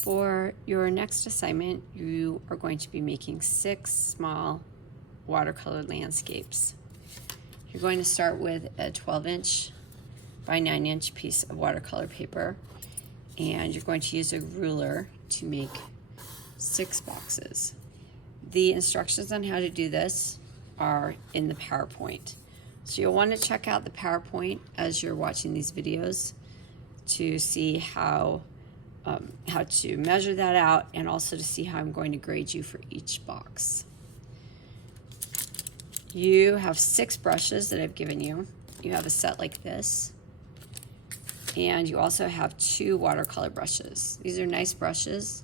For your next assignment, you are going to be making 6 small watercolor landscapes. You're going to start with a 12-inch by 9-inch piece of watercolor paper, and you're going to use a ruler to make 6 boxes. The instructions on how to do this are in the PowerPoint. So you'll want to check out the PowerPoint as you're watching these videos to see how to measure that out, and also to see how I'm going to grade you for each box. You have 6 brushes that I've given you. You have a set like this, and you also have 2 watercolor brushes. These are nice brushes.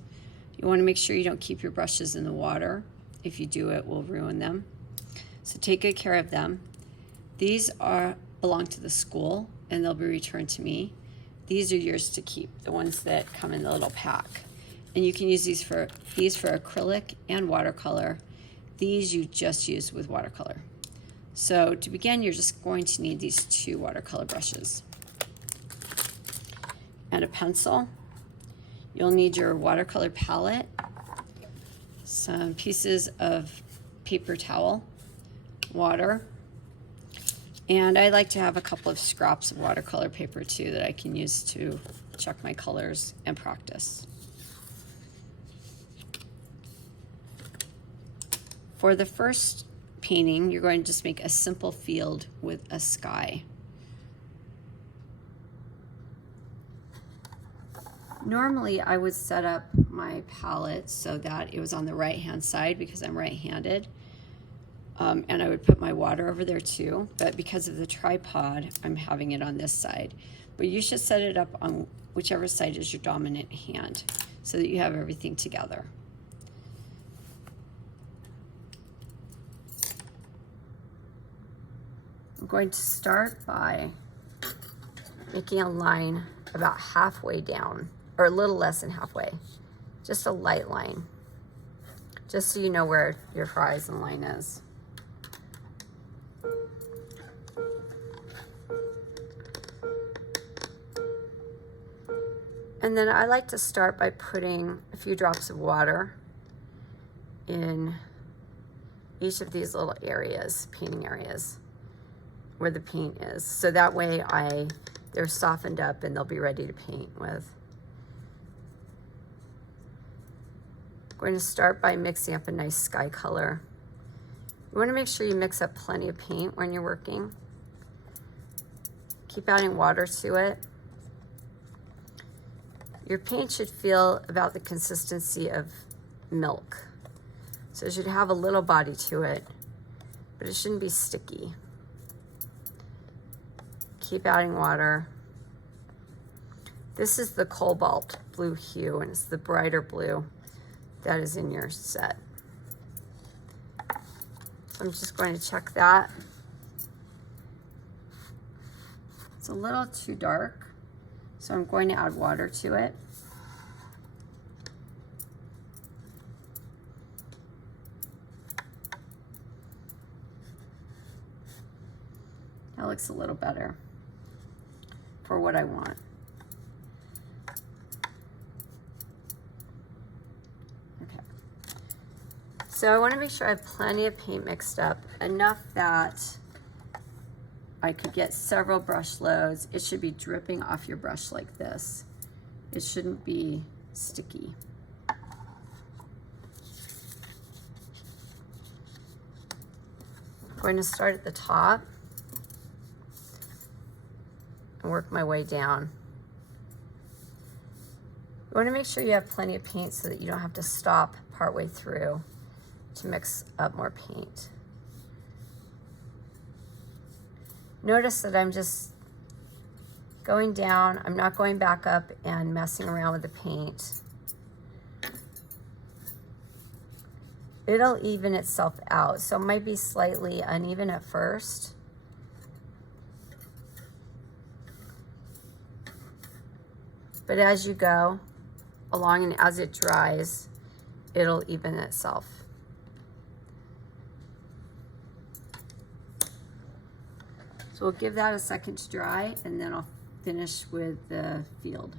You want to make sure you don't keep your brushes in the water. If you do, it will ruin them. So take good care of them. These belong to the school, and they'll be returned to me. These are yours to keep, the ones that come in the little pack. And you can use these for acrylic and watercolor. These you just use with watercolor. So to begin, you're just going to need these 2 watercolor brushes and a pencil. You'll need your watercolor palette, some pieces of paper towel, water, and I like to have a couple of scraps of watercolor paper too that I can use to check my colors and practice. For the first painting, you're going to just make a simple field with a sky. Normally, I would set up my palette so that it was on the right-hand side because I'm right-handed. And I would put my water over there too, but because of the tripod, I'm having it on this side. But you should set it up on whichever side is your dominant hand so that you have everything together. I'm going to start by making a line about halfway down, or a little less than halfway, just a light line, just so you know where your horizon line is. And then I like to start by putting a few drops of water in each of these little areas, painting areas, where the paint is. So that way they're softened up and they'll be ready to paint with. I'm going to start by mixing up a nice sky color. You want to make sure you mix up plenty of paint when you're working. Keep adding water to it. Your paint should feel about the consistency of milk. So it should have a little body to it, but it shouldn't be sticky. Keep adding water. This is the Cobalt Blue hue, and it's the brighter blue that is in your set. So I'm just going to check that. It's a little too dark, so I'm going to add water to it. That looks a little better for what I want. Okay. So I want to make sure I have plenty of paint mixed up, enough that I could get several brush loads. It should be dripping off your brush like this. It shouldn't be sticky. I'm going to start at the top and work my way down. You want to make sure you have plenty of paint so that you don't have to stop partway through to mix up more paint. Notice that I'm just going down. I'm not going back up and messing around with the paint. It'll even itself out, so it might be slightly uneven at first. But as you go along and as it dries, it'll even itself. So we'll give that a second to dry, and then I'll finish with the field.